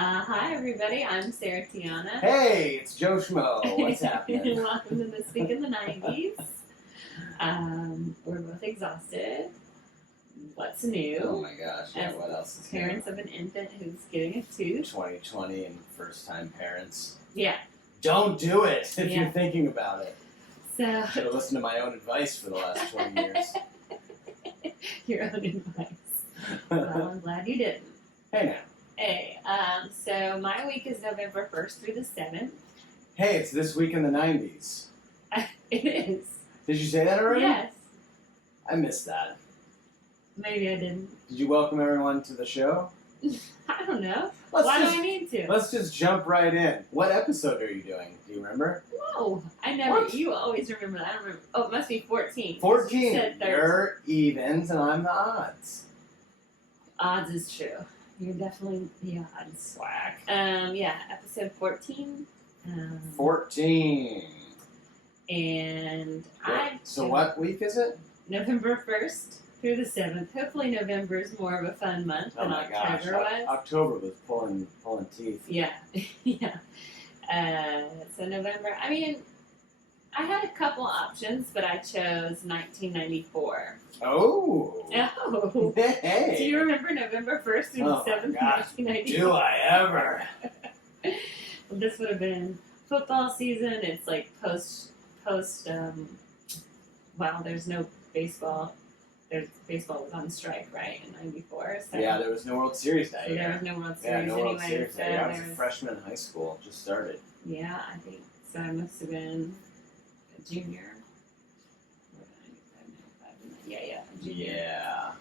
Hi, everybody. I'm Sarah Tiana. Hey, it's Joe Schmo. What's happening? Welcome to This Week in the 90s. We're both exhausted. What's new? Oh my gosh, yeah, what else is parents of an infant who's getting a tooth. 2020 and first-time parents. Yeah. Don't do it if you're thinking about it. So Should have listened to my own advice for the last 20 years. Your own advice. Well, I'm glad you didn't. Hey now. Hey, so my week is November 1st through the 7th. Hey, it's This Week in the 90s. It is. Did you say that already? Yes. I missed that. Maybe I didn't. Did you welcome everyone to the show? I don't know. Do I need to? Let's just jump right in. What episode are you doing? Do you remember? No, I never. What? You always remember that. I don't remember. Oh, it must be 14. 14. You said 13. You're evens and I'm the odds. Odds is true. You're definitely the odds. Whack. Yeah, episode 14. 14. And So what week is it? November 1st through the 7th. Hopefully November is more of a fun month than October was. October was pulling teeth. Yeah, yeah. So November, I mean, I had a couple options, but I chose 1994. Oh. Oh. Hey. Do you remember November 1st through the 7th, 1994? Do I ever? Well, this would have been football season. It's like post. Well, there's no baseball. Baseball was on strike, right, in '94. So yeah, there was no World Series that year. There was no World Series yeah, no anyway. World Series that year. I was a was, freshman in high school. Just started. Yeah, I think so. I must have been a junior. Yeah, a junior. Yeah.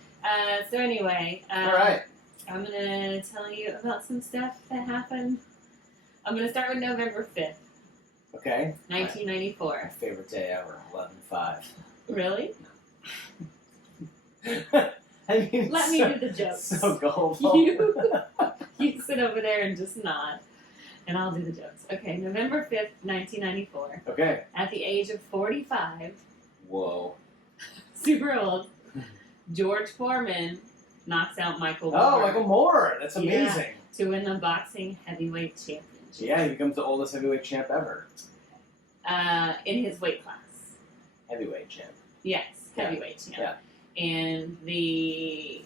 So anyway, all right. I'm gonna tell you about some stuff that happened. I'm gonna start with November 5th. Okay. 1994. My favorite day ever. 11/5. Really? I mean, Let me do the jokes. So gullible. You sit over there and just nod, and I'll do the jokes. Okay, November 5th, 1994. Okay. At the age of 45, Whoa. super old, George Foreman knocks out Michael Moore. Oh, Michael Moore. That's amazing. To win the boxing heavyweight championship. Yeah, he becomes the oldest heavyweight champ ever. In his weight class. Heavyweight champ. Yes, heavyweight champ. Yeah. And the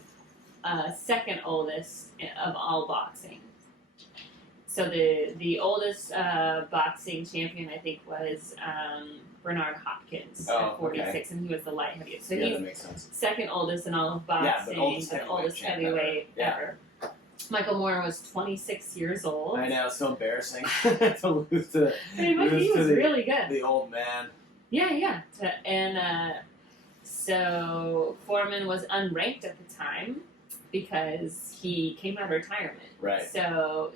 second oldest of all boxing. So the oldest boxing champion, I think, was Bernard Hopkins at 46, and he was the light heavyweight. So he's that makes sense. second oldest in all of boxing, the oldest heavyweight ever. Michael Moore was 26 years old. I know, it's so embarrassing to lose to. He was really good. The old man. Yeah. So Foreman was unranked at the time because he came out of retirement. Right. So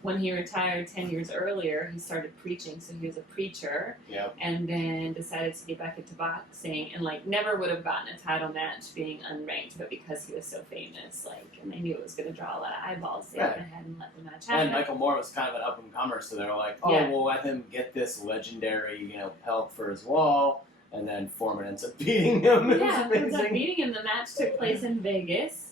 when he retired 10 years earlier, he started preaching. So he was a preacher. Yep. And then decided to get back into boxing and never would have gotten a title match being unranked, but because he was so famous, and they knew it was going to draw a lot of eyeballs, they went ahead and let the match happen. And Michael Moore was kind of an up and comer, so they were like, we'll let him get this legendary, pelt for his wall. And then Foreman ends up beating him. Yeah, ends up beating him. The match took place in Vegas.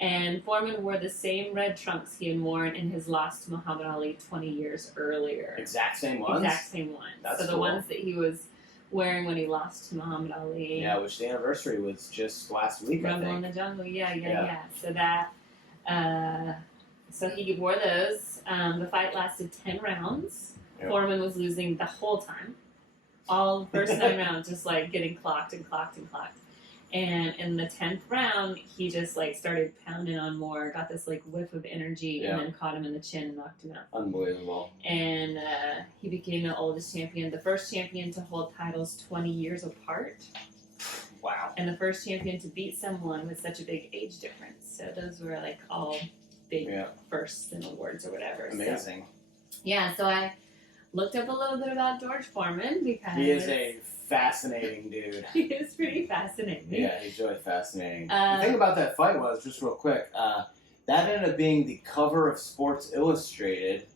And Foreman wore the same red trunks he had worn in his loss to Muhammad Ali 20 years earlier. Exact same ones? Exact same ones. That's so the cool. ones that he was wearing when he lost to Muhammad Ali. Yeah, which the anniversary was just last week, Rumble I think. in the Jungle, yeah. So that, so he wore those. The fight lasted 10 rounds. Yep. Foreman was losing the whole time. All the first 9 rounds, just getting clocked. And in the 10th round, he just started pounding on Moore, got this whiff of energy, and then caught him in the chin and knocked him out. Unbelievable. And he became the oldest champion, the first champion to hold titles 20 years apart. Wow. And the first champion to beat someone with such a big age difference. So those were all big firsts and awards or whatever. Amazing. So I looked up a little bit about George Foreman because he is a fascinating dude. He is pretty fascinating. Yeah, he's really fascinating. The thing about that fight was, just real quick, that ended up being the cover of Sports Illustrated.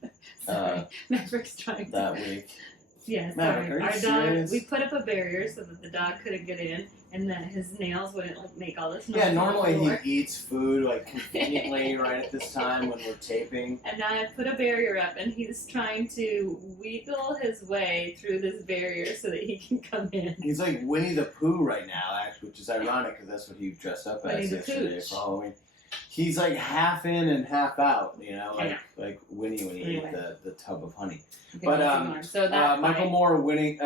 Maverick's trying that week. Yeah, Maverick, sorry. are you Our serious? dog, we put up a barrier so that the dog couldn't get in. and that his nails wouldn't like make all this noise. Yeah, normally on the floor. he eats food like conveniently right at this time when we're taping. And now I've put a barrier up, and he's trying to wheedle his way through this barrier so that he can come in. He's like Winnie the Pooh right now, actually, which is ironic because that's what he dressed up Winnie as the yesterday Pooch. for Halloween. He's like half in and half out, you know, I know. like Winnie when he Anyway. ate the tub of honey. Okay, But let's ignore him. So that Michael fight- Moore winning.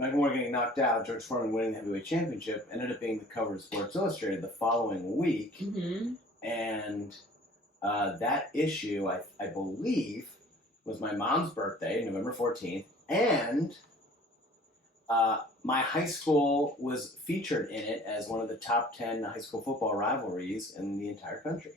Michael Moore getting knocked out. George Foreman winning the heavyweight championship ended up being the cover of Sports Illustrated the following week, and that issue, I believe, was my mom's birthday, November 14th, and my high school was featured in it as one of the top 10 high school football rivalries in the entire country.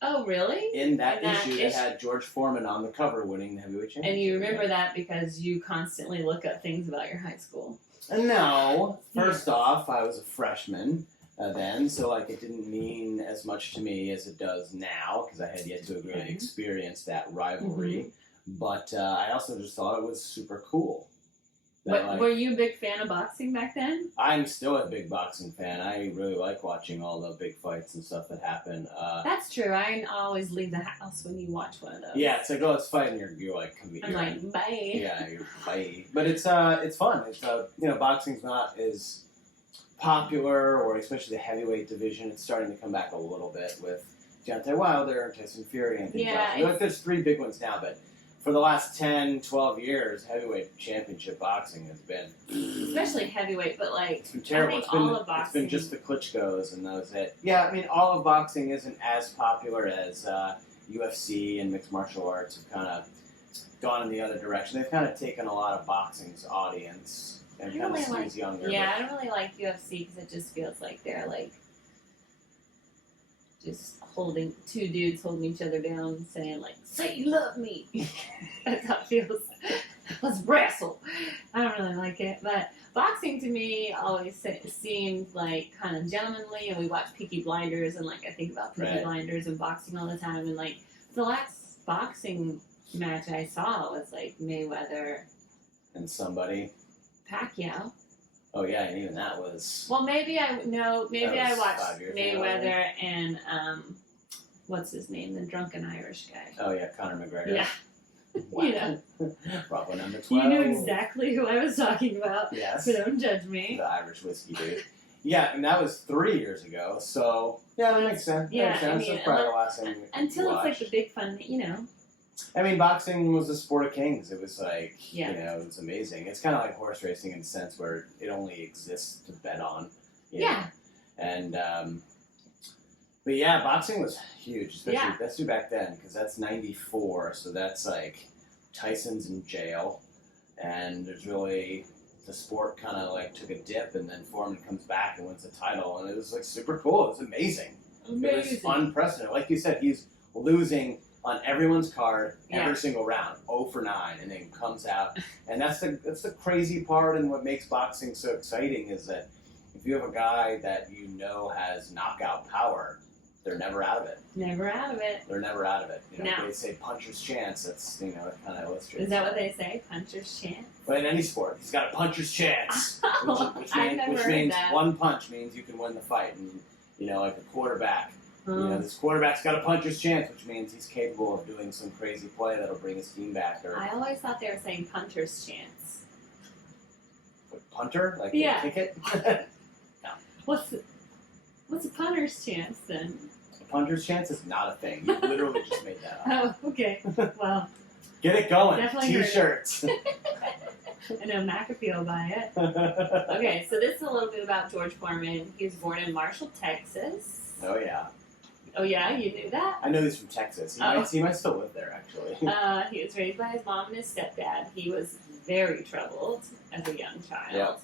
Oh, really? In that And that issue that had George Foreman on the cover winning the heavyweight championship. And you remember that because you constantly look up things about your high school. No. First off, I was a freshman then, so like it didn't mean as much to me as it does now because I had yet to really experience that rivalry. But I also just thought it was super cool. But Like, were you a big fan of boxing back then? I'm still a big boxing fan. I really like watching all the big fights and stuff that happen. That's true. I always leave the house when you watch one of those. Yeah, it's like, oh, let's fight, and you're like, I'm like, bye. yeah, you're bye. But it's fun. It's boxing's not as popular, or especially the heavyweight division. It's starting to come back a little bit with Deontay Wilder, Tyson Fury, and things like that. Like, there's 3 big ones now, but for the last 10, 12 years, heavyweight championship boxing has been... Especially heavyweight, but like... It's been terrible. It's been just the Klitschko's, and that was it. Yeah, I mean, all of boxing isn't as popular as UFC and mixed martial arts have kind of gone in the other direction. They've kind of taken a lot of boxing's audience and kind of skews younger. Yeah, I don't really like UFC because it just feels like they're like... just holding 2 dudes holding each other down, saying like, "Say you love me." That's how it feels. Let's wrestle. I don't really like it, but boxing to me always seemed like kind of gentlemanly. And we watch Peaky Blinders, and like I think about Peaky Blinders and boxing all the time. And like the last boxing match I saw was like Mayweather and somebody. Pacquiao. Oh yeah, and even that was... Well, maybe I watched 5 years Mayweather and what's his name, the drunken Irish guy. Oh yeah, Conor McGregor. Yeah. Wow. You know. Bravo number 12. You knew exactly who I was talking about. Yes. So don't judge me. The Irish whiskey dude. Yeah, and that was 3 years ago. So yeah, that makes sense. Yeah, That makes sense. That's probably the last thing until it's like the big fun, you know. I mean, boxing was the sport of kings. It was like, Yeah. it was amazing. It's kind of like horse racing in the sense where it only exists to bet on. You Yeah. know? And, but yeah, boxing was huge, especially back then, because that's 94, so that's like Tyson's in jail, and there's really, the sport kind of like took a dip, and then Foreman comes back and wins the title, and it was like super cool. It was amazing. It was unprecedented. Like you said, he's losing on everyone's card every single round, 0 for 9, and then comes out. And that's the crazy part, and what makes boxing so exciting is that if you have a guy that you know has knockout power, they're never out of it. Never out of it. They're never out of it. You know, No. They say puncher's chance. That's, it kind of illustrates. Is that what they say? Puncher's chance? But in any sport, he's got a puncher's chance, which heard means that. one punch means you can win the fight. And like a quarterback. This quarterback's got a puncher's chance, which means he's capable of doing some crazy play that'll bring his team back. Or I always thought they were saying puncher's chance. Punter? Like Yeah. kick it? No. What's a punter's chance then? A puncher's chance is not a thing. You literally just made that up. Oh, okay. Well, Get it going. Definitely heard it. T-shirts. I know McAfee will buy it. Okay, so this is a little bit about George Foreman. He was born in Marshall, Texas. Oh, yeah. Oh, yeah? You knew that? I know he's from Texas. He might still live there, actually. He was raised by his mom and his stepdad. He was very troubled as a young child,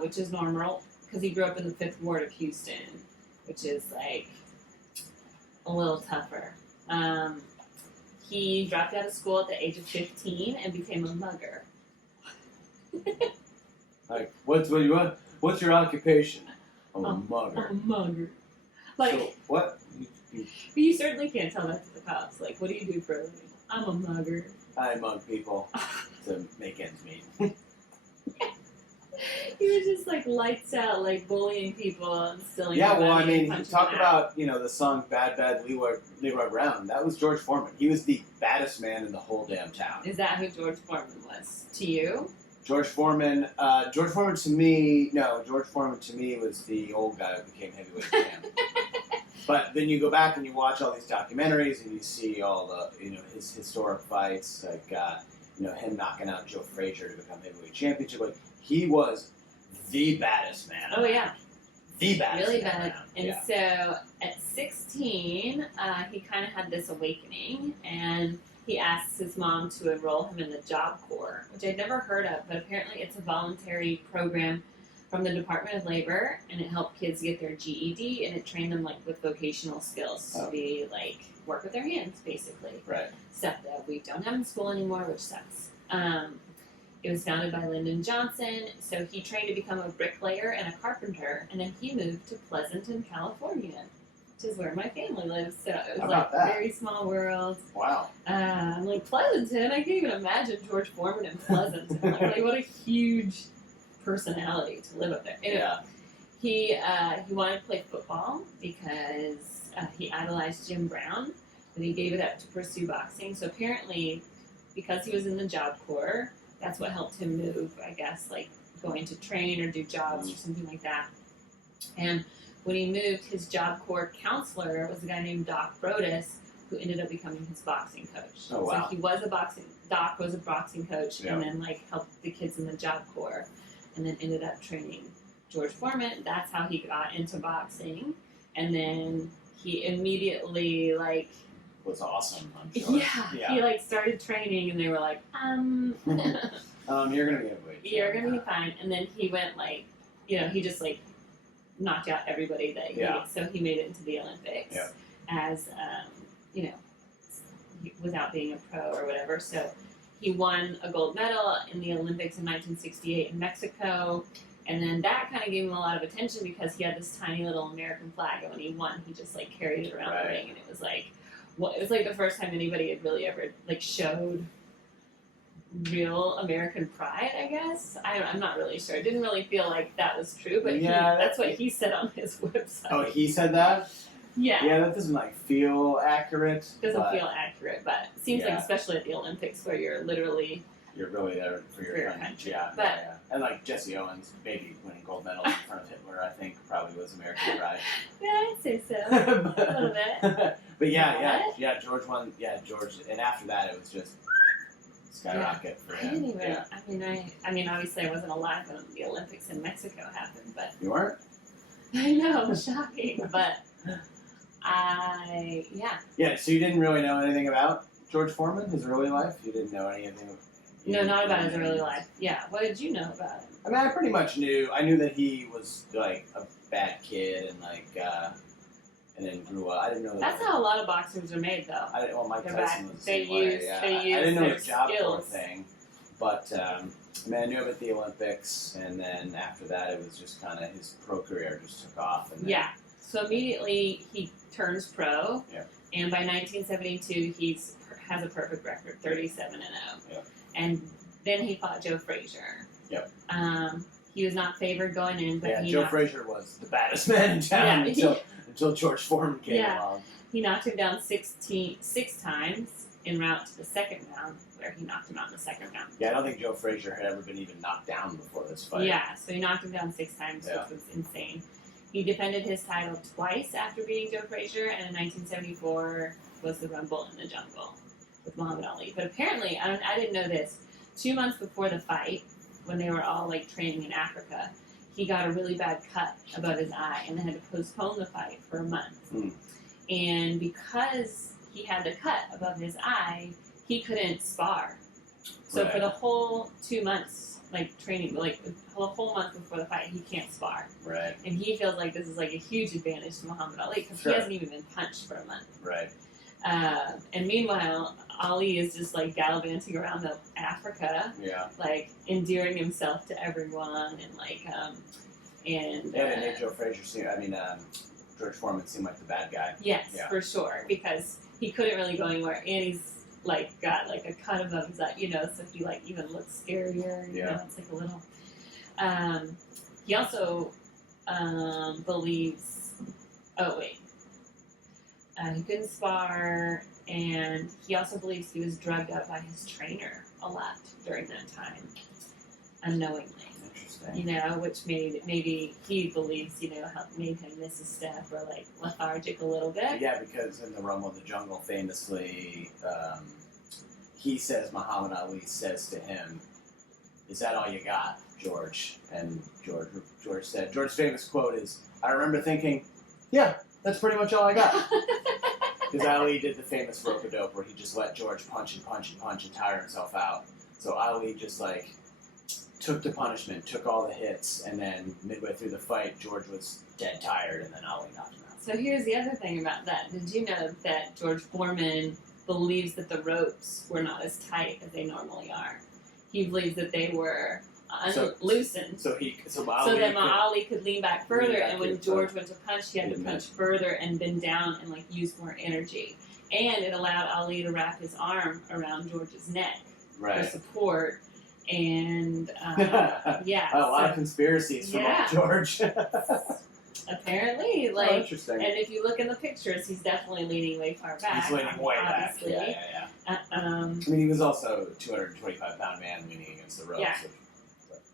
which is normal because he grew up in the 5th Ward of Houston, which is like a little tougher. He dropped out of school at the age of 15 and became a mugger. Like, what's your occupation? I'm a mugger. I'm a mugger. Like, so, what? You certainly can't tell that to the cops. Like, what do you do for a living? I'm a mugger. I mug people to make ends meet. He was just like lights out, like bullying people and stealing. Yeah, well, I money and mean, punching talk them out. about, the song Bad Bad Leroy Brown. That was George Foreman. He was the baddest man in the whole damn town. Is that who George Foreman was to you? George Foreman to me was the old guy who became heavyweight champ. But then you go back and you watch all these documentaries and you see all the, his historic fights, like, him knocking out Joe Frazier to become heavyweight championship. Like, he was the baddest man. Oh, yeah. The baddest Really man bad. around. And Yeah. so at 16, he kind of had this awakening, and he asks his mom to enroll him in the Job Corps, which I'd never heard of, but apparently it's a voluntary program from the Department of Labor, and it helped kids get their GED, and it trained them like with vocational skills to be like work with their hands, basically. Right. Stuff that we don't have in school anymore, which sucks. It was founded by Lyndon Johnson, so he trained to become a bricklayer and a carpenter, and then he moved to Pleasanton, California, which is where my family lives. So it was like a very small world. Wow. Like Pleasanton, I can't even imagine George Foreman in Pleasanton. like what a huge personality to live up there. Anyway, Yeah. he wanted to play football because he idolized Jim Brown, but he gave it up to pursue boxing. So apparently, because he was in the Job Corps, that's what helped him move, I guess, like going to train or do jobs or something like that. And when he moved, his Job Corps counselor was a guy named Doc Brodus, who ended up becoming his boxing coach. Oh, wow. So Doc was a boxing coach, and then like helped the kids in the Job Corps, and then ended up training George Foreman. That's how he got into boxing, and then he immediately like was awesome, I'm sure. Yeah. He like started training, and they were like, you're gonna be heavyweight. You're gonna be fine. And then he went like, he just like knocked out everybody that so he made it into the Olympics as without being a pro or whatever. So he won a gold medal in the Olympics in 1968 in Mexico. And then that kind of gave him a lot of attention because he had this tiny little American flag, and when he won, he just like carried it around the ring, and it was like the first time anybody had really ever like showed real American pride, I guess. I'm not really sure. It didn't really feel like that was true, but that's what he said on his website. Oh, he said that? Yeah. Yeah, that doesn't like feel accurate. Doesn't feel accurate, but it seems like especially at the Olympics where you're really there for your country. Yeah. And like Jesse Owens, maybe winning gold medals in front of Hitler, I think probably was American pride. Yeah, I'd say so. A little bit. But yeah, George won. Yeah, George, and after that it was just skyrocket for him. I didn't even. I mean, obviously I wasn't alive when the Olympics in Mexico happened, but you weren't. I know, shocking, but Yeah, so you didn't really know anything about George Foreman, his early life? You didn't know anything of... No, not about his early life. Yeah, what did you know about him? I mean, I pretty much knew. I knew that he was, like, a bad kid and, like, and then grew up. I didn't know... That's how a lot of boxers are made, though. Mike Tyson was the They same way. use I their didn't know the Job Corps skills. thing, but, I mean, I knew about the Olympics, and then after that, it was just kind of his pro career just took off. And then, So immediately he turns pro, and by 1972 has a perfect record, 37-0. And then he fought Joe Frazier. He was not favored going in, but Joe Frazier was the baddest man in town until George Foreman came along. He knocked him down six times en route to the second round, where he knocked him out in the second round. Yeah, I don't think Joe Frazier had ever been even knocked down before this fight. Yeah, so he knocked him down 6 times, which was insane. He defended his title twice after beating Joe Frazier, and in 1974 was the Rumble in the Jungle with Muhammad Ali. But apparently, I didn't know this, 2 months before the fight, when they were all like training in Africa, he got a really bad cut above his eye, and they had to postpone the fight for a month. And because he had the cut above his eye, he couldn't spar. So for the whole 2 months, like training, like the whole month before the fight, he can't spar. Right. And he feels like this is like a huge advantage to Muhammad Ali because he hasn't even been punched for a month. Right. And meanwhile, Ali is just like gallivanting around Africa, like endearing himself to everyone, and like they made Joe Frazier seem. George Foreman seemed like the bad guy. Yes, for sure, because he couldn't really go anywhere, and he's like got like a cut above his eye, so he like even looks scarier. You know, it's like a little. He also believes. Oh wait, he couldn't spar, and he also believes he was drugged up by his trainer a lot during that time, unknowingly. Interesting. Which maybe he believes, helped made him miss a step or like lethargic a little bit. Yeah, because in the Rumble in the Jungle, famously, he says, Muhammad Ali says to him, "Is that all you got, George?" And George said, George's famous quote is, "I remember thinking, yeah, that's pretty much all I got." Because Ali did the famous rope-a-dope where he just let George punch and punch and punch and tire himself out. So Ali just took the punishment, took all the hits, and then midway through the fight, George was dead tired, and then Ali knocked him out. So here's the other thing about that. Did you know that George Foreman believes that the ropes were not as tight as they normally are? He believes that they were loosened. So that Ali could lean back further, and when George went to punch, he had to punch further and bend down and use more energy. And it allowed Ali to wrap his arm around George's neck for support. And yeah, a lot of conspiracies from George. Apparently, interesting. And if you look in the pictures, he's definitely leaning way far back. He's leaning way obviously. back. Yeah. I mean, he was also a 225-pound man leaning against the ropes. Yeah.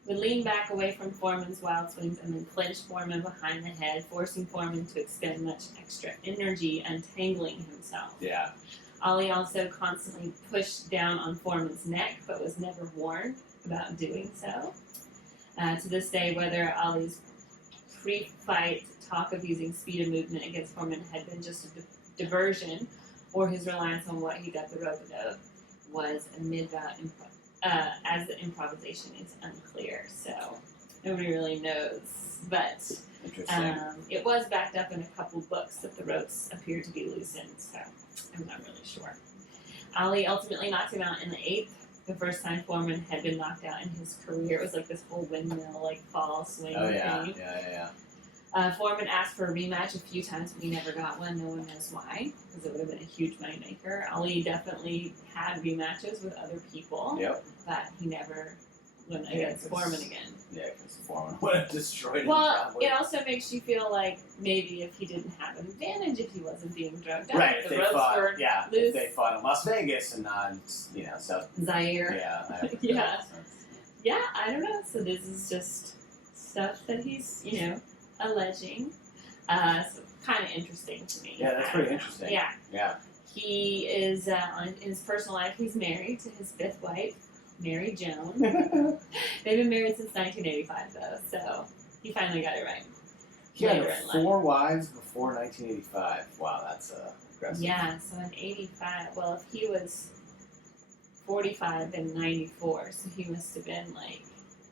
Would lean back away from Foreman's wild swings and then clinch Foreman behind the head, forcing Foreman to expend much extra energy untangling himself. Yeah. Ali also constantly pushed down on Foreman's neck, but was never warned about doing so. To this day, whether Ali's pre-fight talk of using speed of movement against Foreman had been just a diversion, or his reliance on what he got the rope-a-dope was a mid-bout as the improvisation is unclear. So nobody really knows, but it was backed up in a couple books that the ropes appeared to be loosened, so I'm not really sure. Ali ultimately knocked him out in the 8th, the first time Foreman had been knocked out in his career. It was this whole windmill, fall swing thing. Yeah. Foreman asked for a rematch a few times, but he never got one. No one knows why, because it would have been a huge moneymaker. Ali definitely had rematches with other people, but he never went against Foreman again. Yeah, because Foreman would have destroyed him. Well, it also makes you feel like maybe if he didn't have an advantage, if he wasn't being drugged up, if the they ropes fought, were loose. If they fought in Las Vegas and not, South Zaire. Yeah. Yeah, I don't know. So this is just stuff that he's, alleging. So kind of interesting to me. Yeah, that's pretty interesting. Yeah. He is, in his personal life, he's married to his 5th wife, Mary Joan. They've been married since 1985, though, so he finally got it right. He had 4 wives before 1985. Wow, that's aggressive. Yeah, so in 85, well, if he was 45 in 94, so he must have been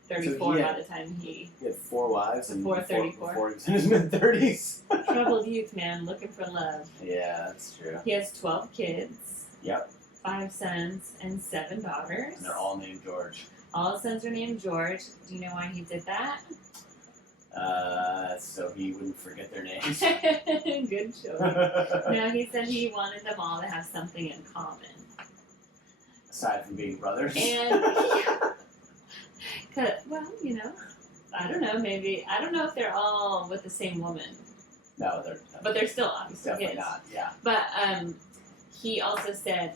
34 by the time he had 4 wives before 34. Before he was in his mid-30s. Troubled youth, man, looking for love. Yeah, that's true. He has 12 kids. Yep. 5 sons and 7 daughters. And they're all named George. All his sons are named George. Do you know why he did that? So he wouldn't forget their names. Good choice. No, he said he wanted them all to have something in common. Aside from being brothers. And, well, I don't know, maybe. I don't know if they're all with the same woman. No, but they're still obviously definitely kids. not, yeah. But, he also said,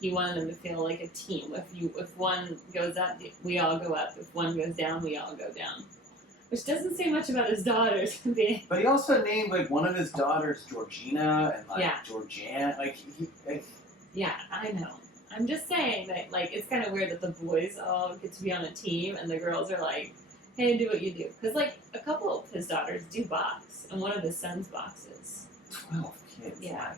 he wanted them to feel like a team. If one goes up, we all go up. If one goes down, we all go down. Which doesn't say much about his daughters. But he also named one of his daughters Georgina and Georgiana. Yeah, I know. I'm just saying that it's kind of weird that the boys all get to be on a team and the girls are like, hey, do what you do. Because a couple of his daughters do box, and one of his sons boxes. 12 kids. Yeah.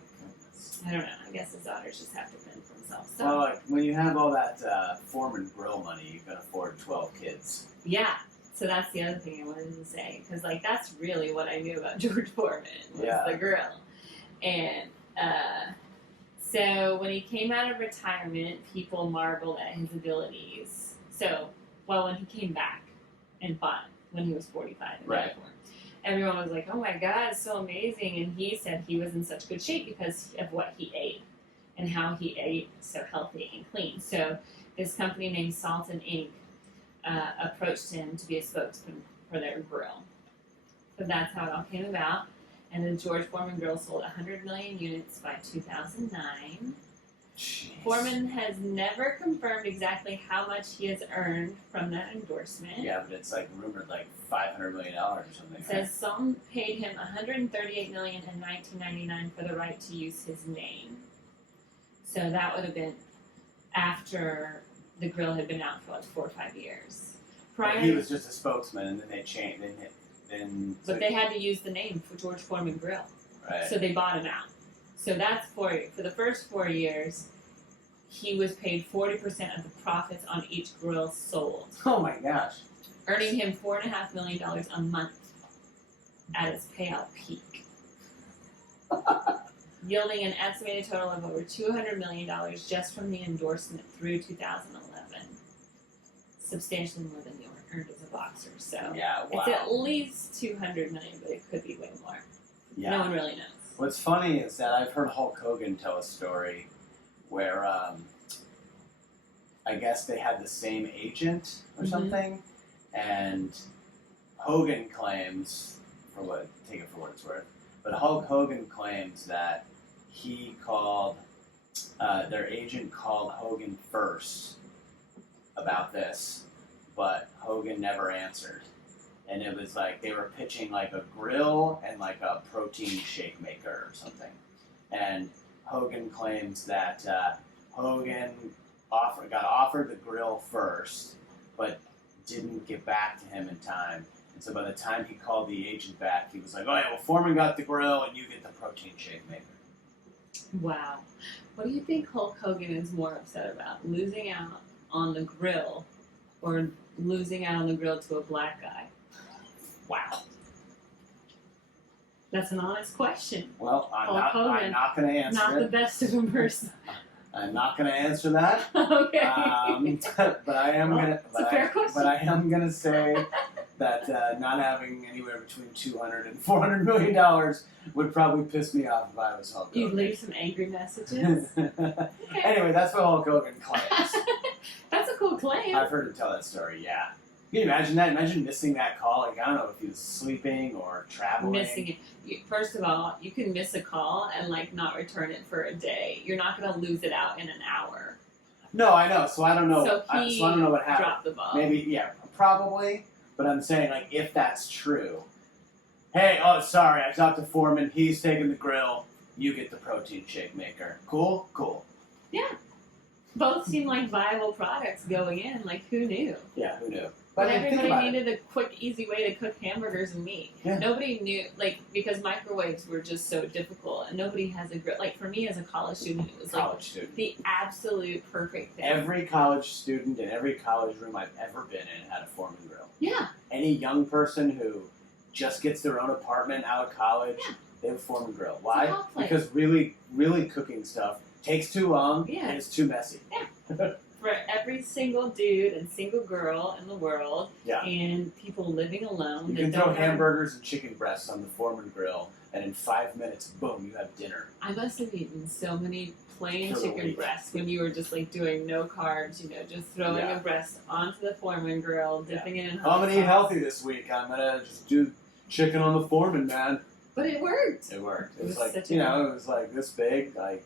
I don't know. I guess his daughters just have to fend for themselves. So. Well, when you have all that Foreman grill money, you can afford 12 kids. Yeah. So that's the other thing I wanted to say. Because, that's really what I knew about George Foreman was the grill. And so when he came out of retirement, people marveled at his abilities. So, when he came back and fought when he was 45 and 94. Everyone was like, oh my God, it's so amazing. And he said he was in such good shape because of what he ate and how he ate so healthy and clean. So this company named Salt and Ink approached him to be a spokesman for their grill. So that's how it all came about. And the George Foreman grill sold 100 million units by 2009. Jeez. Foreman has never confirmed exactly how much he has earned from that endorsement. Yeah, but it's like rumored like $500 million or something. It says Song paid him $138 million in 1999 for the right to use his name. So that would have been after the grill had been out for like 4 or 5 years. He was just a spokesman, and then they changed. But they had to use the name for George Foreman Grill. Right. So they bought him out. So that's for the first 4 years, he was paid 40% of the profits on each grill sold, Oh my gosh. earning him $4.5 million a month at its payout peak, yielding an estimated total of over $200 million just from the endorsement through 2011. Substantially more than you earned as a boxer. So Yeah, wow. it's at least $200 million, but it could be way more. Yeah. No one really knows. What's funny is that I've heard Hulk Hogan tell a story where I guess they had the same agent or something, and Hogan claims, take it for what it's worth, but Hulk Hogan claims that he called, their agent called Hogan first about this, but Hogan never answered. And it was like they were pitching like a grill and like a protein shake maker or something. And Hogan claims that Hogan got offered the grill first, but didn't get back to him in time. And so by the time he called the agent back, he was like, "Oh yeah, well Foreman got the grill and you get the protein shake maker." Wow. What do you think Hulk Hogan is more upset about? Losing out on the grill or losing out on the grill to a black guy? Wow. That's an honest question. Well, I'm not going to answer Not it. the best of a person. I'm not going to answer that. Okay. But I am going to. It's a fair question. But I am going to say that not having anywhere between $200 and $400 million would probably piss me off if I was Hulk Hogan. You'd leave some angry messages. Okay. Anyway, that's what Hulk Hogan claims. That's a cool claim. I've heard him tell that story. Yeah. Can you imagine that? Imagine missing that call. Like, I don't know if he was sleeping or traveling. Missing it. First of all, you can miss a call and like not return it for a day. You're not going to lose it out in an hour. No, I know. So I don't know. So I don't know what happened. Dropped the ball. Maybe, yeah, probably. But I'm saying, like, if that's true, hey, oh, sorry, I talked to Foreman. He's taking the grill. You get the protein shake maker. Cool? Cool. Yeah. Both seem like viable products going in. Like, who knew? Yeah, who knew? But I mean, think everybody about needed a quick, easy way to cook hamburgers and meat. Yeah. Nobody knew, like, because microwaves were just so difficult, and nobody has a grill. Like, for me as a college student, it was like the absolute perfect thing. Every college student in every college room I've ever been in had a Foreman grill. Yeah. Any young person who just gets their own apartment out of college, they have a Foreman grill. Why? Because really, really cooking stuff takes too long and it's too messy. Yeah. For every single dude and single girl in the world, yeah. and people living alone. You can throw hamburgers and chicken breasts on the Foreman grill, and in 5 minutes, boom, you have dinner. I must have eaten so many plain chicken breasts when you were just like doing no carbs, just throwing a breast onto the Foreman grill, dipping it in hot sauce. I'm going to eat healthy this this week. I'm going to just do chicken on the Foreman, man. But it worked. It worked. It was like, it was like this big, like.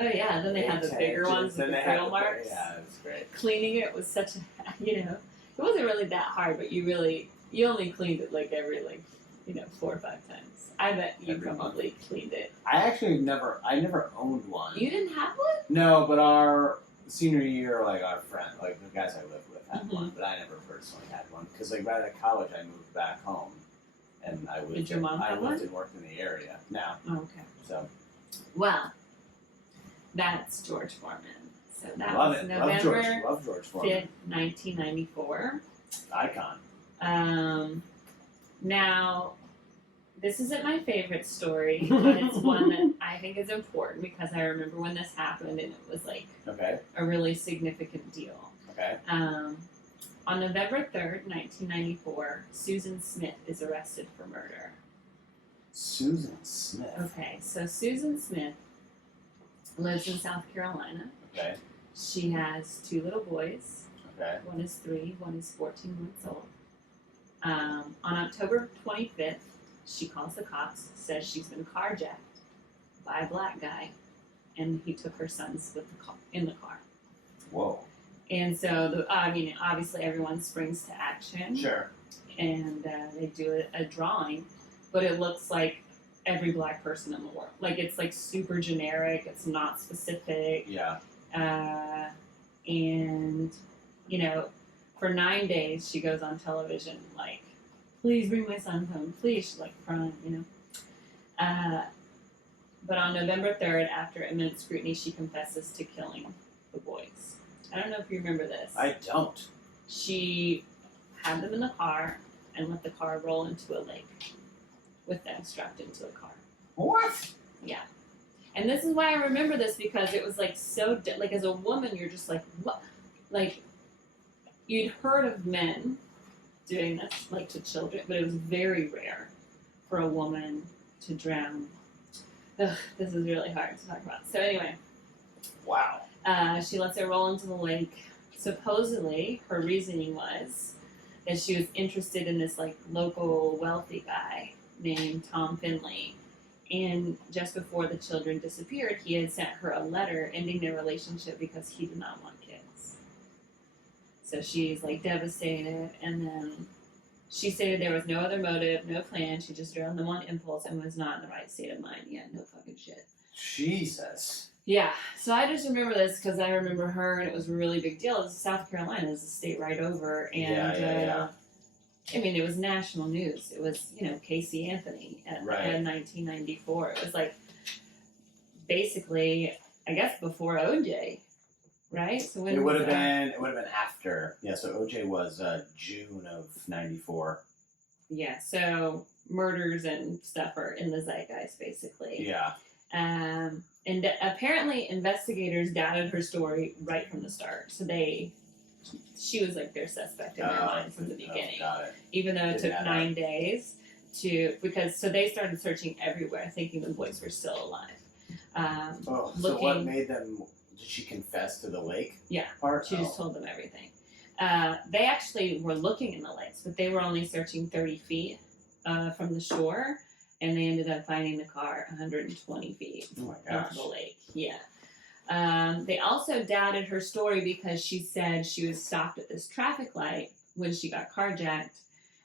Oh yeah, then they had the bigger ones with the grill marks. Yeah, it was great. Cleaning it was such a, it wasn't really that hard, but you only cleaned it like every 4 or 5 times. I bet you probably cleaned it. I never owned one. You didn't have one? No, but our senior year, like our friend, like the guys I lived with had one, but I never personally had one because like right out of college I moved back home, and I lived. Did your mom have one? I lived and worked in the area. No. Oh, okay. So. Well. That's George Foreman. So that Love was it. November Love George Foreman. 5th, 1994. Icon. Now, this isn't my favorite story, but it's one that I think is important because I remember when this happened and it was like a really significant deal. Okay. On November 3rd, 1994, Susan Smith is arrested for murder. Susan Smith? Okay, so Susan Smith lives in South Carolina. Okay. She has 2 little boys. Okay. One is 3. One is 14 months old. On October 25th, she calls the cops, says she's been carjacked by a black guy, and he took her sons in the car. Whoa. And so, obviously everyone springs to action. Sure. And they do a drawing, but it looks like every black person in the world. Like, it's like super generic. It's not specific. Yeah. And, for 9 days she goes on television like, please bring my son home. Please. She's like crying, But on November 3rd, after immense scrutiny, she confesses to killing the boys. I don't know if you remember this. I don't. She had them in the car and let the car roll into a lake with them strapped into the car. What? Yeah. And this is why I remember this, because it was like so, like, as a woman, you're just like, what? Like, you'd heard of men doing this, like, to children, but it was very rare for a woman to drown. Ugh, this is really hard to talk about. So anyway. Wow. She lets it roll into the lake. Supposedly, her reasoning was that she was interested in this, like, local wealthy guy named Tom Finley. And just before the children disappeared, he had sent her a letter ending their relationship because he did not want kids. So she's, like, devastated. And then she stated there was no other motive, no plan. She just drowned them on impulse and was not in the right state of mind. Yeah, no fucking shit. Jesus. Yeah, so I just remember this because I remember her, and it was a really big deal. It was South Carolina, is a state right over, and yeah. I mean, it was national news. It was, Casey Anthony in 1994. It was like basically, I guess, before OJ, right? So when it would have been after. Yeah, so OJ was June of '94. Yeah, so murders and stuff are in the zeitgeist, basically. Yeah. And apparently investigators doubted her story right from the start. So she was like their suspect in their mind from the beginning. Got it. Even though it took 9 days so they started searching everywhere, thinking the boys were still alive. So what made them, did she confess to the lake? Yeah, part? She just told them everything. They actually were looking in the lakes, but they were only searching 30 feet from the shore. And they ended up finding the car 120 feet into the lake. Yeah. They also doubted her story because she said she was stopped at this traffic light when she got carjacked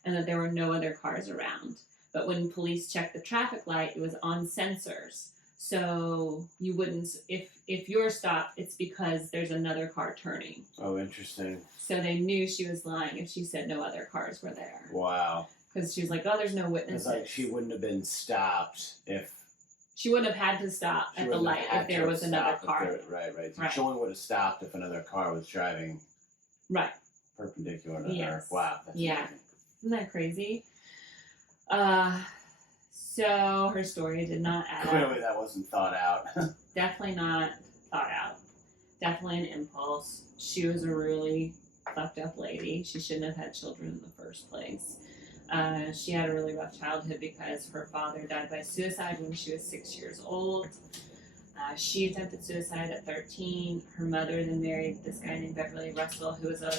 and that there were no other cars around. But when police checked the traffic light, it was on sensors. So you wouldn't, if you're stopped, it's because there's another car turning. Oh, interesting. So they knew she was lying if she said no other cars were there. Wow. Because she was like, oh, there's no witnesses. It's like she wouldn't have been stopped if... She wouldn't have had to stop at the light if there was another car. Right. She only would have stopped if another car was driving perpendicular to her. Wow. That's amazing. Isn't that crazy? So her story did not add up. Clearly that wasn't thought out. Definitely not thought out. Definitely an impulse. She was a really fucked up lady. She shouldn't have had children in the first place. She had a really rough childhood because her father died by suicide when she was 6 years old. She attempted suicide at 13. Her mother then married this guy named Beverly Russell, who was a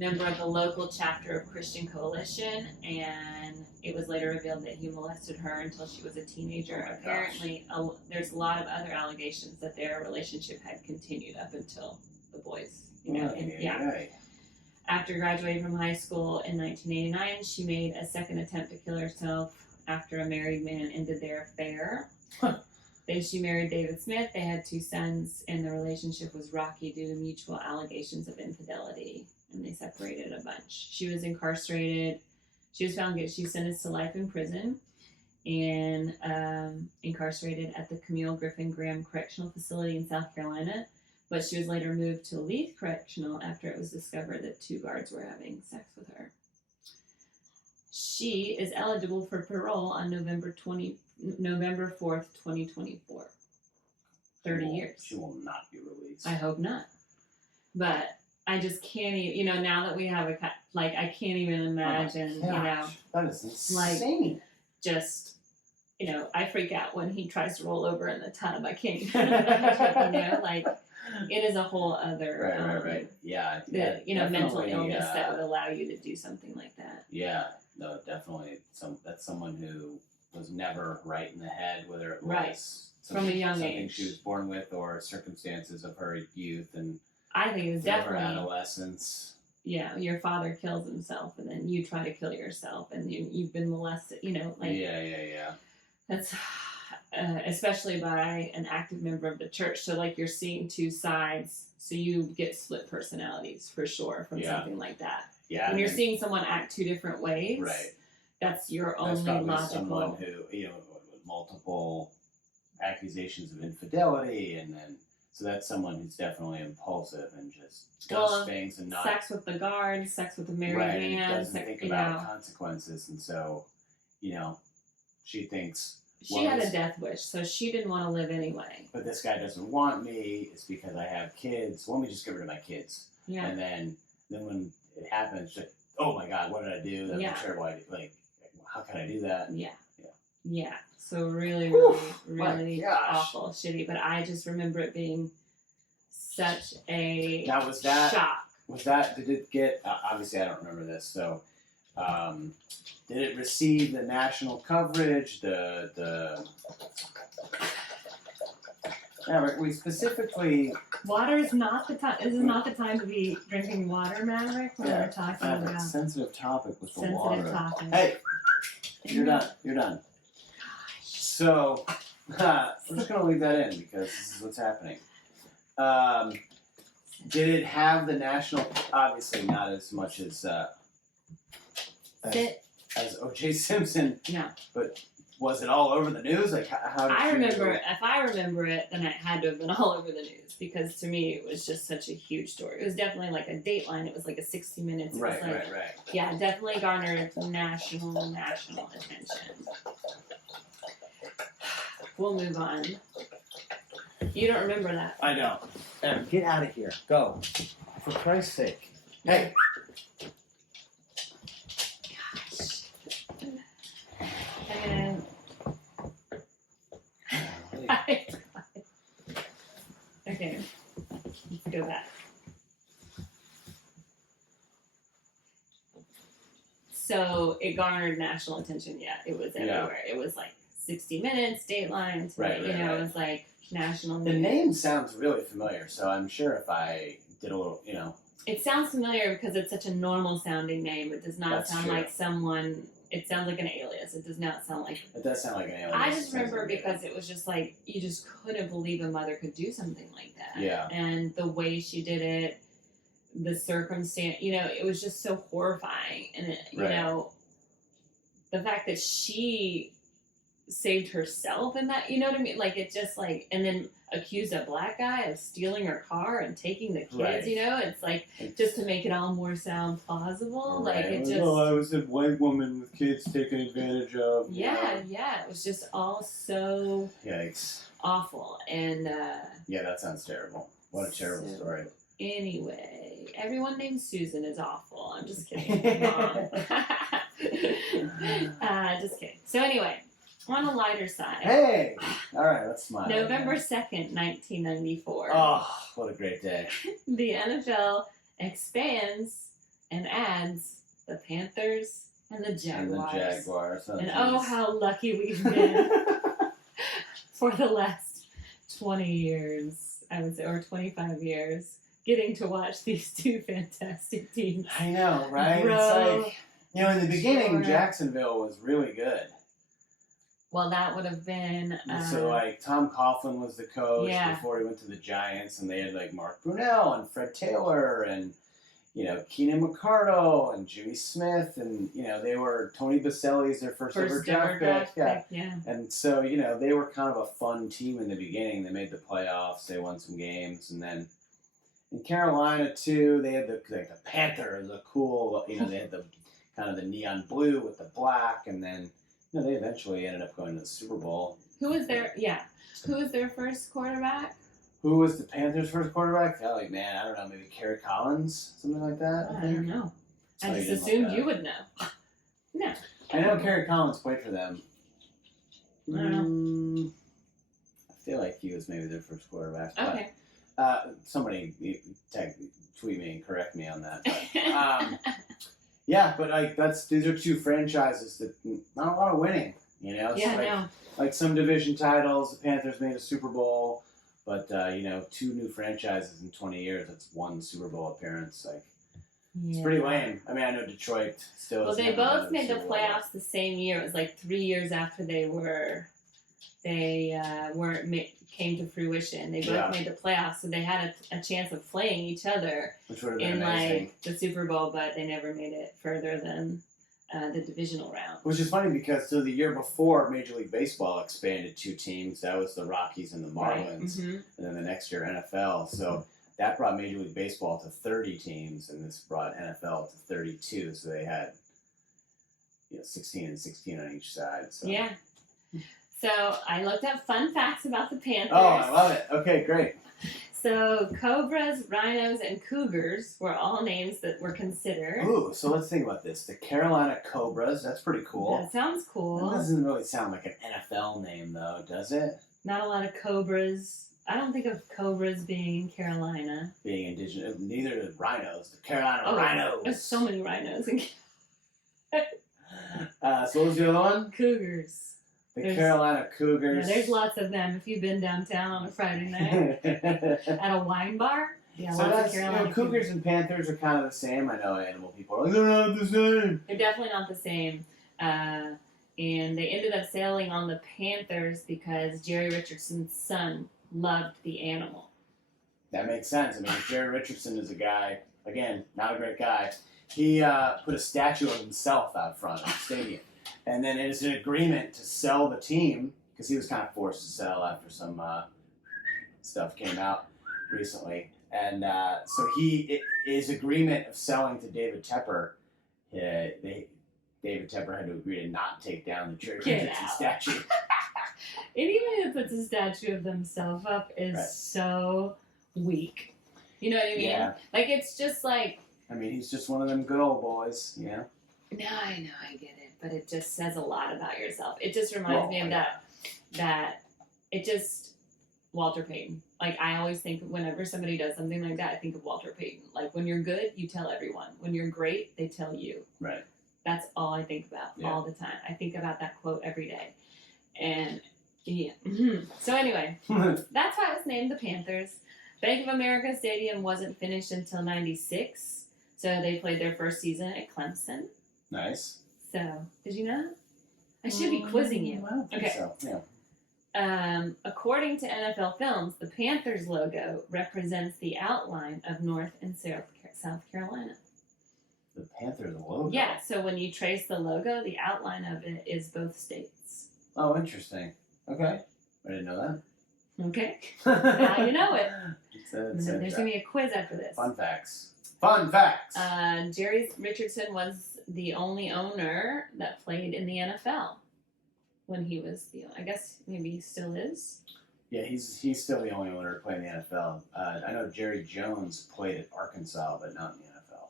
member of the local chapter of Christian Coalition, and it was later revealed that he molested her until she was a teenager. Apparently, there's a lot of other allegations that their relationship had continued up until the boys, After graduating from high school in 1989, she made a second attempt to kill herself after a married man ended their affair. Then she married David Smith. They had 2 sons, and the relationship was rocky due to mutual allegations of infidelity, and they separated a bunch. She was incarcerated. She was found guilty. She was sentenced to life in prison and incarcerated at the Camille Griffin Graham Correctional Facility in South Carolina. But she was later moved to Leith Correctional after it was discovered that 2 guards were having sex with her. She is eligible for parole on November 4th, 2024. 30 years. She will not be released. I hope not. But I just can't even, now that we have I can't even imagine, That is insane. just I freak out when he tries to roll over in the tub. I can't even imagine, like it is a whole other right. Yeah, mental illness that would allow you to do something like that. Yeah, no, definitely. That's someone who was never right in the head, whether it was right. From a young something age she was born with or circumstances of her youth and I think it's definitely her adolescence. Yeah, your father kills himself, and then you try to kill yourself, and you've been molested. Yeah. That's especially by an active member of the church. So like you're seeing two sides, so you get split personalities for sure from something like that. Yeah, when you're seeing someone act two different ways, right? That's your only logical. Someone who with multiple accusations of infidelity, and then. So that's someone who's definitely impulsive and just does things and not sex with the guard, sex with the married man, and doesn't think about consequences. And so, she thinks she had a death wish, so she didn't want to live anyway. But this guy doesn't want me. It's because I have kids. Let me just get rid of my kids. Yeah. And then when it happens, she's like, oh my God, what did I do? That was a terrible idea. Like, how can I do that? Yeah. So really awful, shitty. But I just remember it being such a shock. Did it get, obviously I don't remember this, so did it receive the national coverage, we specifically... Water is not the time, this is not the time to be drinking water, Maverick, when we're talking about... a sensitive topic with the sensitive water. Topic. Hey, you're done. So, we're just going to leave that in because this is what's happening. Did it have the national... Obviously not as much as O.J. Simpson. No. But was it all over the news? Like, how did if I remember it, then it had to have been all over the news because to me it was just such a huge story. It was definitely like a Dateline. It was like a 60 Minutes. Right. Yeah, definitely garnered national attention. We'll move on. You don't remember that. I don't. Evan, get out of here. Go. For Christ's sake. Hey. Okay, let's go back. So it garnered national attention. Yeah, it was everywhere. It was like 60 Minutes, Dateline. It was like national news. The name sounds really familiar, so I'm sure if I did a little, It sounds familiar because it's such a normal sounding name. It does not sound like someone. It sounds like an alias. It does not sound like... It does sound like an alias. I just remember because it was just like, you just couldn't believe a mother could do something like that. Yeah. And the way she did it, the circumstance, it was just so horrifying. And, the fact that she saved herself in that, you know what I mean? Like, it just like, and then accused a black guy of stealing her car and taking the kids, it's like, just to make it all more sound plausible. Right. Like, it just... Oh, I was a white woman with kids taken advantage of. Yeah, it was just all so... Yikes. Awful. And, yeah, that sounds terrible. What a terrible story. Anyway, everyone named Susan is awful. I'm just kidding. Mom. Just kidding. So anyway... On a lighter side. Hey! All right, let's smile. November 2nd, 1994. Oh, what a great day. The NFL expands and adds the Panthers and the Jaguars. Oh, and how lucky we've been for the last 20 years, I would say, or 25 years, getting to watch these two fantastic teams. I know, right? It's like, in the beginning, Jacksonville was really good. Well, that would have been... so, Tom Coughlin was the coach before he went to the Giants, and they had, Mark Brunell and Fred Taylor and, Keenan McCardle and Jimmy Smith, and, they were... Tony Baselli's their first ever draft pick. Yeah. And so, they were kind of a fun team in the beginning. They made the playoffs. They won some games. And then in Carolina, too, they had the Panthers, the cool... they had the kind of the neon blue with the black, and then... they eventually ended up going to the Super Bowl. Who was their first quarterback? Who was the Panthers' first quarterback? I don't know, maybe Kerry Collins, something like that. I don't know. I just assumed you would know. No. I know Kerry Collins played for them. I don't know. I feel like he was maybe their first quarterback. Okay. But, somebody tweet me and correct me on that. But, yeah, but like these are two franchises that not a lot of winning. You know, Yeah, like, no. Like some division titles, the Panthers made a Super Bowl, but two new franchises in 20 years. That's one Super Bowl appearance. Like it's pretty lame. I mean, I know Detroit still. Well, they both made the playoffs the same year. It was like 3 years after they came to fruition. They both made the playoffs, so they had a chance of playing each other which would have been in amazing. like the Super Bowl, but they never made it further than the divisional round. Which is funny because so the year before Major League Baseball expanded 2 teams. That was the Rockies and the Marlins, and then the next year NFL. So that brought Major League Baseball to 30 teams, and this brought NFL to 32. So they had 16 and 16 on each side. So. Yeah. So I looked up fun facts about the Panthers. Oh, I love it. Okay, great. So cobras, rhinos, and cougars were all names that were considered. Ooh, so let's think about this. The Carolina Cobras, that's pretty cool. That sounds cool. That doesn't really sound like an NFL name, though, does it? Not a lot of cobras. I don't think of cobras being in Carolina. Being indigenous. Neither do rhinos. The Carolina Rhinos. There's so many rhinos in so what was the other one? Cougars. The Carolina Cougars. Yeah, there's lots of them. If you've been downtown on a Friday night at a wine bar, so lots of Carolina Cougars and Panthers are kind of the same. I know animal people are like, they're not the same. They're definitely not the same. And they ended up sailing on the Panthers because Jerry Richardson's son loved the animal. That makes sense. I mean, Jerry Richardson is a guy, again, not a great guy. He put a statue of himself out front of the stadium. And then it is an agreement to sell the team, because he was kind of forced to sell after some stuff came out recently. And so his agreement of selling to David Tepper, David Tepper had to agree to not take down the Jerry Richardson statue. And even if it puts a statue of themselves up is so weak. You know what I mean? Yeah. Like, it's just like... I mean, he's just one of them good old boys, you know? No, I know, I get it. But it just says a lot about yourself. It just reminds me of that it just... Walter Payton. Like, I always think whenever somebody does something like that, I think of Walter Payton. Like, when you're good, you tell everyone. When you're great, they tell you. Right. That's all I think about all the time. I think about that quote every day. And, yeah. So anyway, that's why it was named the Panthers. Bank of America Stadium wasn't finished until 96. So they played their first season at Clemson. Nice. So, did you know? I should be quizzing you. I don't think so. Yeah. According to NFL Films, the Panthers logo represents the outline of North and South Carolina. The Panthers logo? Yeah, so when you trace the logo, the outline of it is both states. Oh, interesting. Okay. I didn't know that. Okay. Now you know it. There's going to be a quiz after this. Fun facts. Fun facts! Jerry Richardson was the only owner that played in the NFL when he was I guess maybe he still is. Yeah, he's still the only owner to play in the NFL. I know Jerry Jones played at Arkansas, but not in the NFL.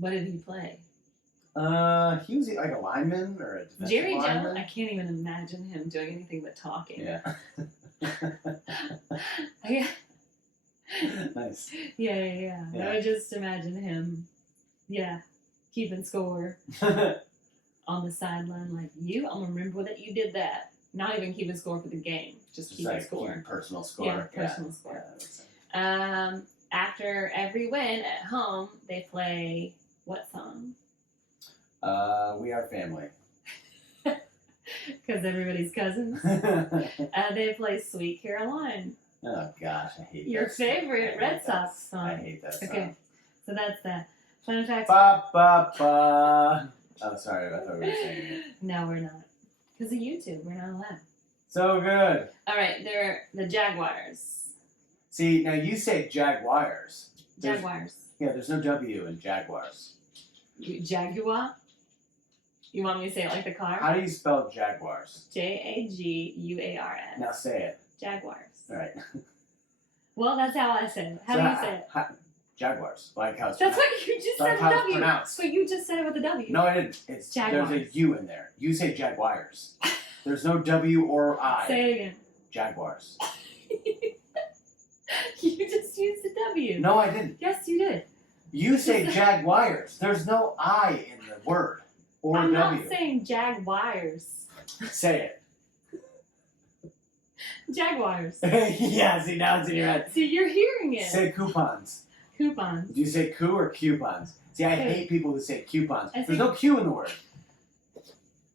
What did he play? He was like a lineman or a defensive Jerry lineman. Jones, I can't even imagine him doing anything but talking. Yeah. Nice. Yeah. I would just imagine him, keeping score on the sideline like, I'm going to remember that you did that. Not even keeping score for the game, just keeping like score. Personal score. Yeah, personal score. After every win at home, they play what song? We Are Family. Because everybody's cousins. They play Sweet Caroline. Oh gosh, I hate your that favorite Red Sox song. I hate that song. Okay, so that's that. Fun facts. Ba ba ba. Oh, sorry, I thought we were saying it. No, we're not. Because of YouTube, we're not allowed. So good. All right, they're the Jaguars. See, now you say Jaguars. Jaguars. Yeah, there's no W in Jaguars. Jaguar? You want me to say it like the car? How do you spell Jaguars? Jaguars. Now say it. Jaguars. All right. Well, that's how I say it. How do you say it? Jaguars. Like how it's That's what you just said with a W. But you just said it with a W. No, I didn't. Jaguars. There's a U in there. You say Jaguars. There's no W or I. Say it again. Jaguars. You just used the W. No, I didn't. Yes, you did. You say Jaguars. There's no I in the word. Or I'm W. not saying Jaguars. Say it. Jaguars. Yeah, see, now it's in your head. See, you're hearing it. Say coupons. Coupons. Do you say coup or coupons? See, I hate people who say coupons. I There's no Q in the word.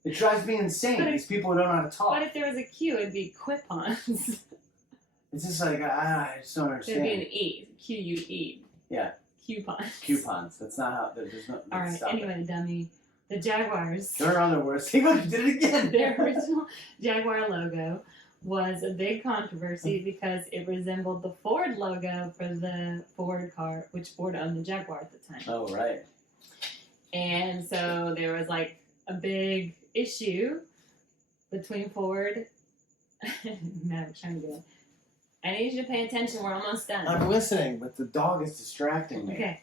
It drives me insane. But These people who don't know how to talk. But if there was a Q, it'd be quipons. It's just like, I just don't understand. It'd be an E. Q-U-E. Yeah. Coupons. Coupons. That's not how, there's no. All right, anyway, dummy. The Jaguars. There are other words. See, look, you did it again. Their original Jaguar logo was a big controversy because it resembled the Ford logo for the Ford car, which Ford owned the Jaguar at the time. Oh, right. And so there was like a big issue between Ford. No, I'm trying to do it. I need you to pay attention. We're almost done. I'm listening, but the dog is distracting me. Okay.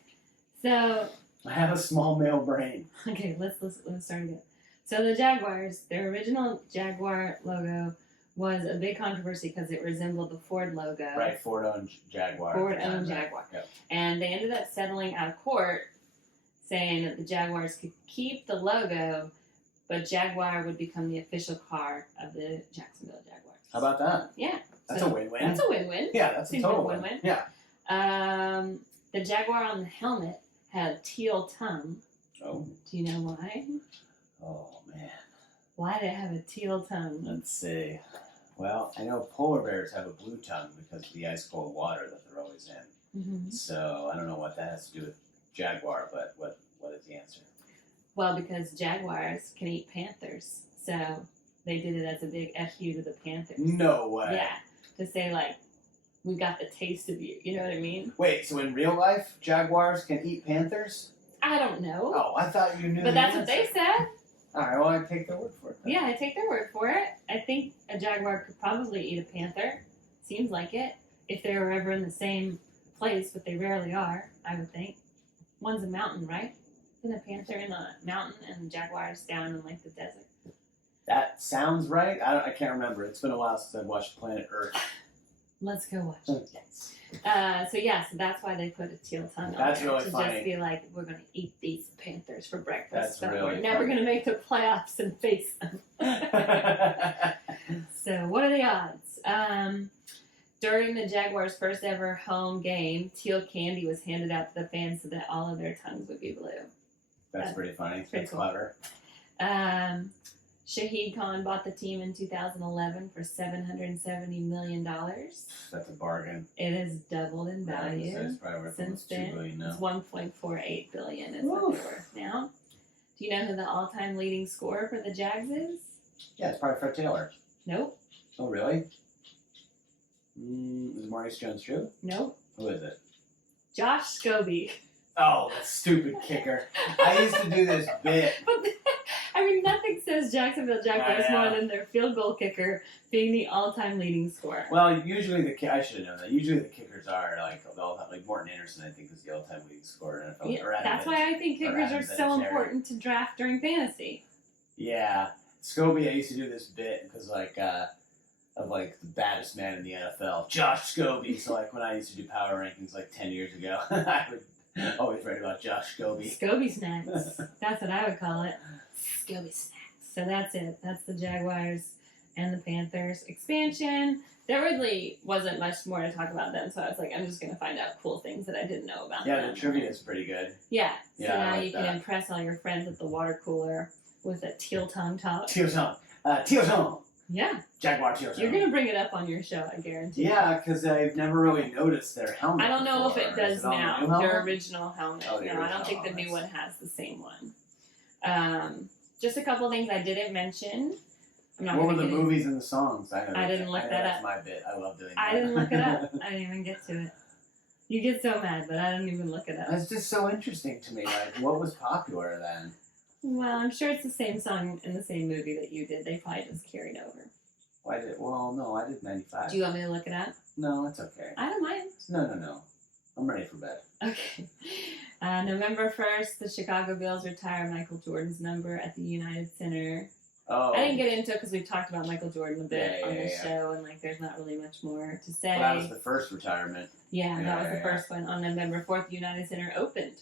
So. I have a small male brain. Okay, let's start again. So the Jaguars, their original Jaguar logo was a big controversy because it resembled the Ford logo. Right, Ford owned Jaguar. Ford owned Jaguar. Yep. And they ended up settling out of court saying that the Jaguars could keep the logo, but Jaguar would become the official car of the Jacksonville Jaguars. How about that? Yeah. That's so a win-win. That's a win-win. Yeah, that's Seems a total like a win-win. win-win. Yeah. The Jaguar on the helmet had a teal tongue. Oh. Do you know why? Oh, man. Why did it have a teal tongue? Let's see. Well, I know polar bears have a blue tongue because of the ice-cold water that they're always in. Mm-hmm. So I don't know what that has to do with Jaguar, but what is the answer? Well, because Jaguars can eat panthers, so they did it as a big FU to the Panthers. No way. Yeah, to say like, we got the taste of you. You know what I mean? Wait, so in real life, Jaguars can eat panthers? I don't know. Oh, I thought you knew. But that's what they said. All right, well, I take their word for it then. Yeah, I take their word for it. I think a Jaguar could probably eat a panther. Seems like it. If they were ever in the same place, but they rarely are, I would think. One's a mountain, right? Isn't a panther in a mountain and the Jaguar's down in like the desert? That sounds right. I can't remember. It's been a while since I've watched Planet Earth. Let's go watch it. Yes. So that's why they put a teal tongue on That's there, really to funny. just be like, we're going to eat these panthers for breakfast, That's but really we're never funny. going to make the playoffs and face them. So what are the odds? During the Jaguars' first ever home game, teal candy was handed out to the fans so that all of their tongues would be blue. That's pretty funny. Pretty That's cool. clever. Shahid Khan bought the team in 2011 for $770 million. That's a bargain. It has doubled in value. So it's probably worth Since almost $2 billion It's now. 1.48 billion is what they're worth now. Do you know who the all-time leading scorer for the Jags is? Yeah, it's probably Fred Taylor. Nope. Oh, really? Is it Maurice Jones-Drew? Nope. Who is it? Josh Scobie. Oh, that stupid kicker. I used to do this bit. But I mean, nothing says Jacksonville Jaguars I know. more than their field goal kicker being the all-time leading scorer. Well, usually I should have known that. Usually the kickers are like Morton Anderson, I think, is the all-time leading scorer in NFL. Yeah, Or Adam that's Vinatieri. why I think kickers are Adam so Vinatieri. important to draft during fantasy. Yeah, Scobie. I used to do this bit because of the baddest man in the NFL, Josh Scobie. So when I used to do power rankings 10 years ago, I would always write about Josh Scobie. Scobie snacks. That's what I would call it. Scobie snacks. So that's it. That's the Jaguars and the Panthers expansion. There really wasn't much more to talk about them, so I was like, I'm just going to find out cool things that I didn't know about them. Yeah, the trivia is pretty good. Yeah. So Yeah, I now like you can that. impress all your friends at the water cooler with a teal tongue talk. Teal Tongue. Yeah. Jaguar Teal Tongue. You're going to bring it up on your show, I guarantee. Yeah, because I've never really noticed their helmet. I don't know if before. it does Is it on the now. new helmet? Their original helmet. Oh, the No, I don't original think the new helmets. one has the same one. Just a couple things I didn't mention. I'm not What were gonna the get in- movies and the songs? I didn't look that That's up. my bit. I love doing that. I didn't look it up. I didn't even get to it. You get so mad, but I didn't even look it up. It's just so interesting to me. What was popular then? Well, I'm sure it's the same song in the same movie that you did. They probably just carried over. No, I did 95. Do you want me to look it up? No, that's okay. I don't mind. No. I'm ready for bed. Okay. November 1st, the Chicago Bulls retire Michael Jordan's number at the United Center. Oh. I didn't get into it because we've talked about Michael Jordan a bit on this yeah. show, and like there's not really much more to say. Well, that was the first retirement. Yeah, that was the first one. On November 4th, United Center opened.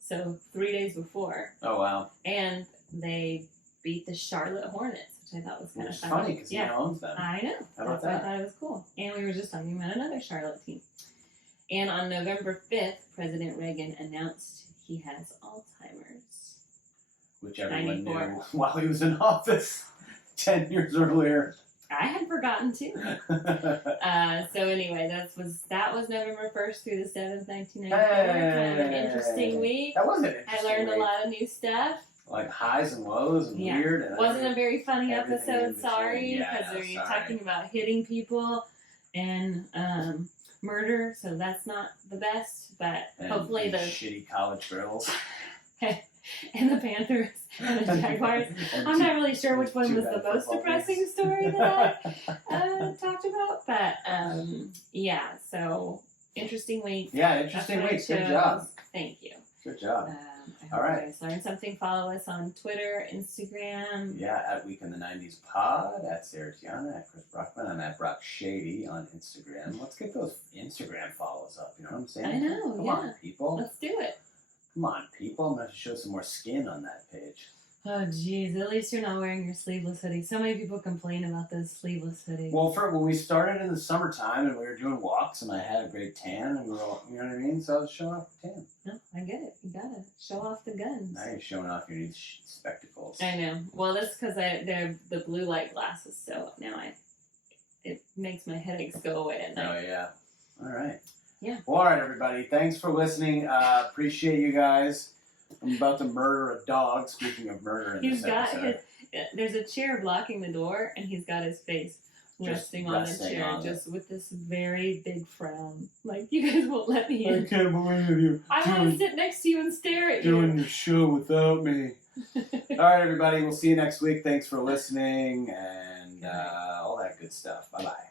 So 3 days before. Oh, wow. And they beat the Charlotte Hornets, which I thought was kind of funny. Funny because he owns them. I know. How about That's why I that? thought it was cool. And we were just talking about another Charlotte team. And on November 5th, President Reagan announced he has Alzheimer's. Which everyone 94. knew while he was in office 10 years earlier. I had forgotten too. So anyway, that was November 1st through the 7th, 1994. Kind of an interesting week. That was an interesting I learned week. a lot of new stuff. Like highs and lows and weird. And wasn't a very funny everything in episode, between. sorry, Yeah, because you're sorry. talking about hitting people and murder, so that's not the best, but and hopefully the shitty college girls. and the Panthers and the Jaguars. I'm not really sure which one was the most depressing story that I talked about, but yeah, so interesting week. Yeah, interesting week. Good job. Thank you. Good job. I hope you guys learned something. Follow us on Twitter, Instagram. Yeah, at Week in the 90s Pod, at Sarah Tiana, at Chris Brockman. I'm at Brock Shady on Instagram. Let's get those Instagram follows up. You know what I'm saying? I know, Come yeah. on, people. Let's do it. Come on, people. I'm going to have to show some more skin on that page. Oh, jeez. At least you're not wearing your sleeveless hoodie. So many people complain about those sleeveless hoodies. Well, when we started in the summertime and we were doing walks and I had a great tan and we were all, you know what I mean? So I was showing off the tan. No, I get it. You gotta show off the guns. Now you're showing off your new spectacles. I know. Well, that's because they're the blue light glasses, so now it makes my headaches go away at night. Oh, yeah. All right. Yeah. Well, all right, everybody. Thanks for listening. Appreciate you guys. I'm about to murder a dog. Speaking of murder in this episode. There's a chair blocking the door, and he's got his face resting on the chair, just with this very big frown. Like, you guys won't let me in. I can't believe you. I want to sit next to you and stare at you. Doing your show without me. All right, everybody. We'll see you next week. Thanks for listening and all that good stuff. Bye-bye.